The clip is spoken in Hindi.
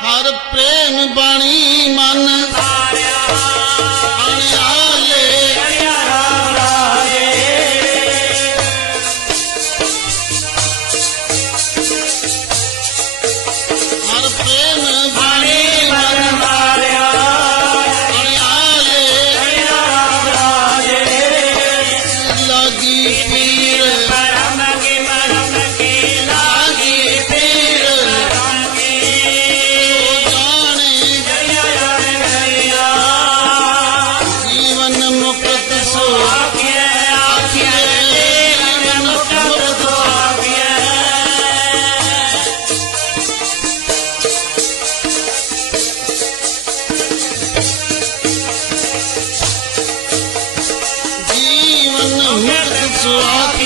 ਹਰ ਪ੍ਰੇਮ ਬਾਣੀ ਮਨ Thank you. That's